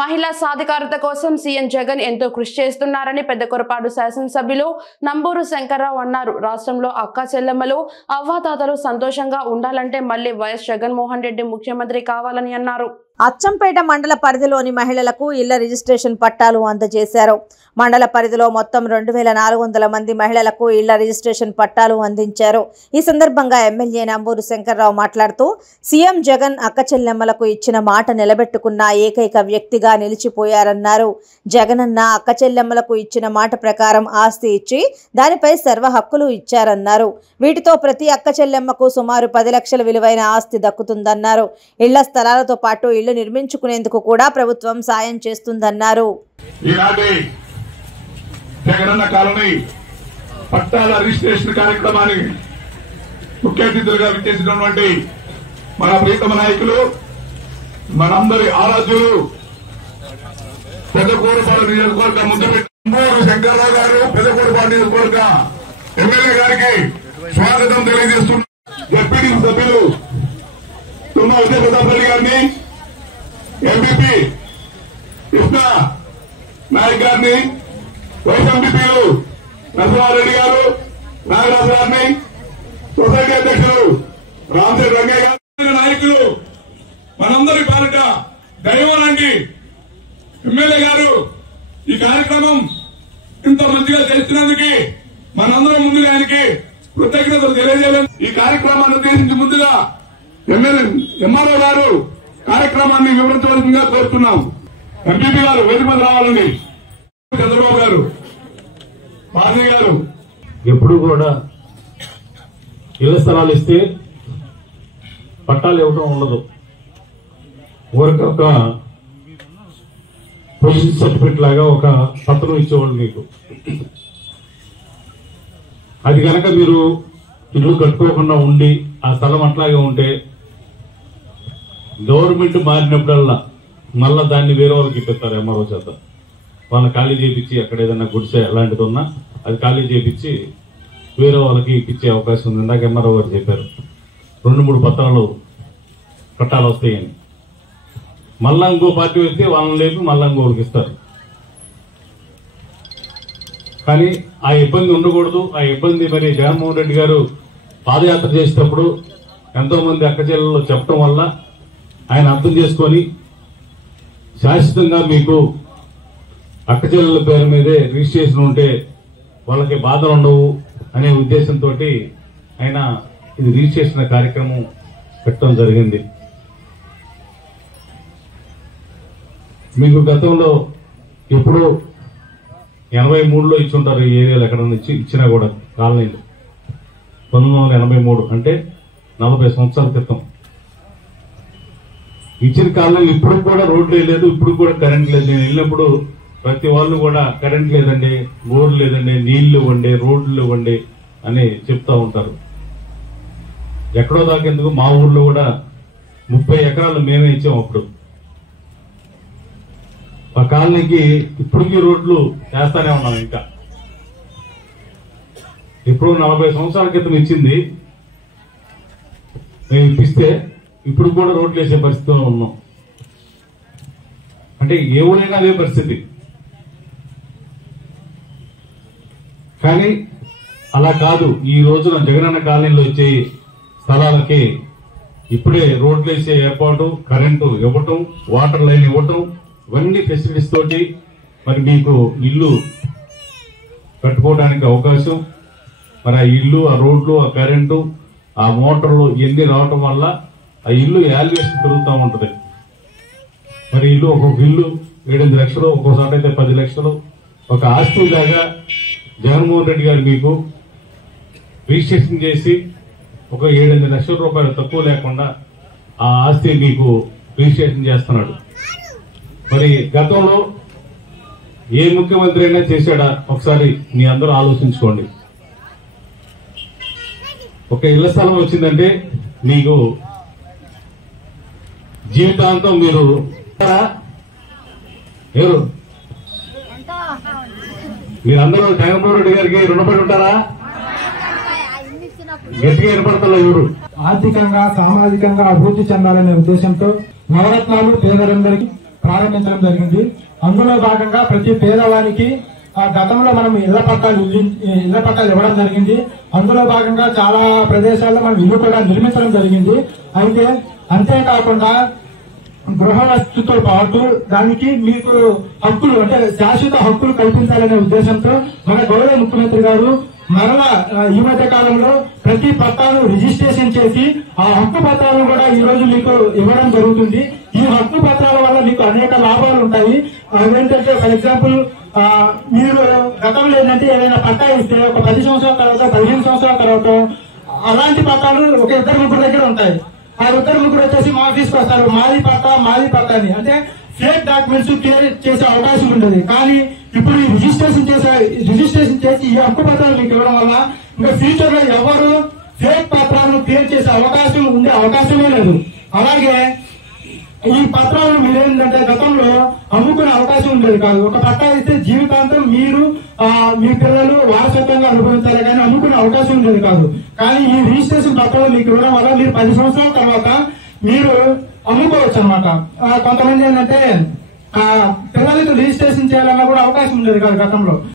మహిళా సాధికారత కోసం సీఎం జగన్ ఎంతో కృషి చేస్తున్నారని పెద్దకొరపాడు శాసనసభ్యులు నంబూరు శంకర్రావు అన్నారు. రాష్ట్రంలో అక్క చెల్లెమ్మలు అవ్వాతాతలు సంతోషంగా ఉండాలంటే మళ్లీ వైఎస్ జగన్మోహన్ రెడ్డి ముఖ్యమంత్రి కావాలని అన్నారు. అచ్చంపేట మండల పరిధిలోని మహిళలకు ఇళ్ల రిజిస్ట్రేషన్ పట్టాలు అందజేశారు. మండల పరిధిలో మొత్తం 2400 మంది మహిళలకు ఇళ్ల రిజిస్ట్రేషన్ పట్టాలు అందించారు. ఈ సందర్భంగా ఎమ్మెల్యే నంబూరు శంకర్రావు మాట్లాడుతూ సీఎం జగన్ అక్క చెల్లెమ్మలకు ఇచ్చిన మాట నిలబెట్టుకున్న ఏకైక వ్యక్తిగా నిలిచిపోయారన్నారు. జగనన్న అక్క చెల్లెమ్మలకు ఇచ్చిన మాట ప్రకారం ఆస్తి ఇచ్చి దానిపై సర్వ హక్కులు ఇచ్చారన్నారు. వీటితో ప్రతి అక్క చెల్లెమ్మకు సుమారు 10 లక్షల విలువైన ఆస్తి దక్కుతుందన్నారు. ఇళ్ల స్థలాలతో పాటు ఇళ్లు నిర్మించుకునేందుకు కూడా ప్రభుత్వం సాయం చేస్తుందన్నారు. జగనన్న కాలనీ పట్టాల రిజిస్ట్రేషన్ కార్యక్రమానికి ముఖ్య అతిథులుగా విచ్చేసినటువంటి మన ప్రీతమ నాయకులు, మనందరి ఆరాధ్యులు, పెద్దకూరుపాడు నియోజకవర్గ నంబూరు శంకర్రావు గారు పెద్దకూరుపాడు నియోజకవర్గ ఎమ్మెల్యే గారికి స్వాగతం తెలియజేస్తున్నారు. డిప్యూటీ సభ్యులు తుమ్మా విజయప్రతాప్ రెడ్డి గారిని, ఎంపీపీ కృష్ణ నాయక్ గారిని, వైస్ ఎంపీపీలు నరసింహారెడ్డి గారు, నాగరాజు గారిని, సొసైటీ అధ్యక్షులు రామశేఖర్ రంగయ్య గారు, నాయకులు మనందరి పాలిట దైవానండి ఎమ్మెల్యే గారు ఈ కార్యక్రమం ఇంత మంచిగా చేస్తున్నందుకు మనందరం ముందుగా ఆయనకి కృతజ్ఞతలు తెలియజేయాలి. ఈ కార్యక్రమాన్ని ఉద్దేశించి ముందుగా ఎంఆర్ఓ గారు కార్యక్రమాన్ని వివరించవలసిందిగా కోరుతున్నాం. ఎంపీపీ గారు వేదిక మీద రావాలండి. చంద్రబాబు గారు, మాధవి గారు ఎప్పుడు కూడా ఇళ్ల స్థలాలు ఇస్తే పట్టాలు ఇవ్వటం ఉండదు. ఒక పొజిషన్ సర్టిఫికెట్ లాగా ఒక పత్రం ఇచ్చేవాళ్ళు మీకు. అది కనుక మీరు ఇల్లు కట్టుకోకుండా ఉండి ఆ స్థలం అట్లాగే ఉంటే గవర్నమెంట్ మారినప్పుడల్లా మళ్ళా దాన్ని వేరే వాళ్ళకి ఇప్పిస్తారు. ఎంఆర్ఓ చేత వాళ్ళని ఖాళీ చేయించి అక్కడ ఏదైనా గుడిసె అలాంటిది ఉన్నా అది ఖాళీ చేయించి వేరే వాళ్ళకి ఇప్పించే అవకాశం ఉంది. ఇందాక ఎంఆర్ఓ గారు చెప్పారు 2-3 పత్రాలు పట్టాలు వస్తాయని. మళ్ళా ఇంకో పార్టీ వస్తే వాళ్ళని లేపి మళ్ళా ఇంకోళ్ళకి ఇస్తారు. కానీ ఆ ఇబ్బంది ఉండకూడదు. ఆ ఇబ్బంది మరి జగన్మోహన్ రెడ్డి గారు పాదయాత్ర చేసేటప్పుడు ఎంతో మంది అక్క చెల్లెలు చెప్పడం వల్ల ఆయన అర్థం చేసుకొని శాశ్వతంగా మీకు అక్క చెల్లెల పేరు మీదే రిజిస్ట్రేషన్ ఉంటే వాళ్ళకి బాధలు ఉండవు అనే ఉద్దేశంతో ఆయన ఇది రిజిస్ట్రేషన్ కార్యక్రమం పెట్టడం జరిగింది. మీకు గతంలో ఎప్పుడో 83లో ఇచ్చుంటారు. ఈ ఏరియాలో ఎక్కడ ఇచ్చినా కూడా కాలనీలు 1983 అంటే 40 సంవత్సరాల క్రితం ఇచ్చిన కాలనీలు ఇప్పుడు కూడా రోడ్లు లేదు, ఇప్పుడు కూడా కరెంట్ లేదు. నేను వెళ్ళినప్పుడు ప్రతి వాళ్ళు కూడా కరెంట్ లేదండి, బోర్లు లేదండి, నీళ్లు ఇవ్వండి, రోడ్లు ఇవ్వండి అని చెప్తా ఉంటారు. ఎక్కడో దాకెందుకు మా ఊర్లో కూడా 30 ఎకరాలు మేమే ఇచ్చాం. అప్పుడు ఆ కాలనీకి ఇప్పటికీ రోడ్లు చేస్తానే ఉన్నాం. ఇంకా ఇప్పుడు 40 సంవత్సరాల క్రితం ఇచ్చింది మేము ఇప్పిస్తే ఇప్పుడు కూడా రోడ్లు వేసే పరిస్థితిలో ఉన్నాం. అంటే ఏ ఊరైనా అదే పరిస్థితి. కానీ అలా కాదు. ఈ రోజున జగనన్న కాలనీలో వచ్చే స్థలాలకి ఇప్పుడే రోడ్లు వేసే ఏర్పాటు, కరెంటు ఇవ్వటం, వాటర్ లైన్ ఇవ్వటం, ఇవన్నీ ఫెసిలిటీస్ తోటి మరి మీకు ఇల్లు కట్టుకోవడానికి అవకాశం. మరి ఆ ఇల్లు, ఆ రోడ్లు, ఆ కరెంటు, ఆ మోటార్లు ఇవన్నీ రావటం వల్ల ఆ ఇల్లు వాల్యుయేషన్ పెరుగుతూ ఉంటుంది. మరి ఇల్లు ఒక్కొక్క ఇల్లు 7-8 లక్షలు, ఒక్కోసారి అయితే 10 లక్షలు ఒక ఆస్తి లాగా జగన్మోహన్ రెడ్డి గారు మీకు రిజిస్ట్రేషన్ చేసి ఒక 7-8 లక్షల రూపాయలు తక్కువ లేకుండా ఆ ఆస్తి మీకు రిజిస్ట్రేషన్ చేస్తున్నాడు. మరి గతంలో ఏ ముఖ్యమంత్రి అయినా చేశాడా? ఒకసారి మీ అందరూ ఆలోచించుకోండి. ఒక ఇళ్ల స్థలం వచ్చిందంటే మీకు జీవితాంతం మీరు మీరందరూ జగన్మోహన్ రెడ్డి గారికి రుణపడి ఉంటారా? గట్టిగా ఏర్పడతా ఎవరు ఆర్థికంగా సామాజికంగా అభివృద్ధి చెందాలనే ఉద్దేశంతో నవరత్నాలు పేదలందరికీ ప్రారంభించడం జరిగింది. అందులో భాగంగా ప్రతి పేదవానికి గతంలో మనం ఇళ్ల పట్టాలు ఇవ్వడం జరిగింది. అందులో భాగంగా చాలా ప్రదేశాల్లో మనం ఇల్లు కూడా నిర్మించడం జరిగింది. అయితే అంతేకాకుండా గృహ వస్తుతో పాటు దానికి మీకు హక్కులు అంటే శాశ్వత హక్కులు కల్పించాలనే ఉద్దేశంతో మన గౌరవ ముఖ్యమంత్రి గారు మరలా ఈ మధ్య కాలంలో ప్రతి పట్టాలు రిజిస్ట్రేషన్ చేసి ఆ హక్కు పత్రాలను కూడా ఈ రోజు మీకు ఇవ్వడం జరుగుతుంది. ఈ హక్కు పత్రాల వల్ల మీకు అనేక లాభాలు ఉంటాయి. అదేంటంటే ఫర్ ఎగ్జాంపుల్ మీరు గతంలో ఏంటంటే ఏదైనా పట్టా ఇస్తే ఒక 10 సంవత్సరాల తర్వాత 15 సంవత్సరాల తర్వాత అలాంటి పట్టాలు ఒక 2-3 దగ్గర ఉంటాయి. ఆ 2-3 వచ్చేసి మా ఆఫీస్కి వస్తారు, మాది పట్టా అని. అంటే ఫేక్ డాక్యుమెంట్స్ క్లియర్ చేసే అవకాశం ఉండేది. కానీ ఇప్పుడు ఈ రిజిస్ట్రేషన్ చేసి ఈ హక్కు పత్రాలు మీకు ఇవ్వడం వల్ల ఇంకా ఫ్యూచర్ లో ఎవరు ఫేక్ పత్రాలను క్లియర్ చేసే అవకాశమే లేదు. అలాగే ఈ పత్రాలను మీరేంటంటే గతంలో అమ్ముకునే అవకాశం ఉండేది కాదు. ఒక పట్టా ఇస్తే జీవితాంతం మీరు మీ పిల్లలు వారసత్వంగా అనుభవించాలి, కానీ అమ్ముకునే అవకాశం ఉండేది కాదు. కానీ ఈ రిజిస్ట్రేషన్ పత్రాలు మీకు ఇవ్వడం వల్ల మీరు 10 సంవత్సరాల తర్వాత మీరు అమ్ముకోవచ్చు అనమాట. కొంతమంది ఏంటంటే పిల్లలకి రిజిస్ట్రేషన్ చేయాలన్నా కూడా అవకాశం ఉండేది కాదు గతంలో.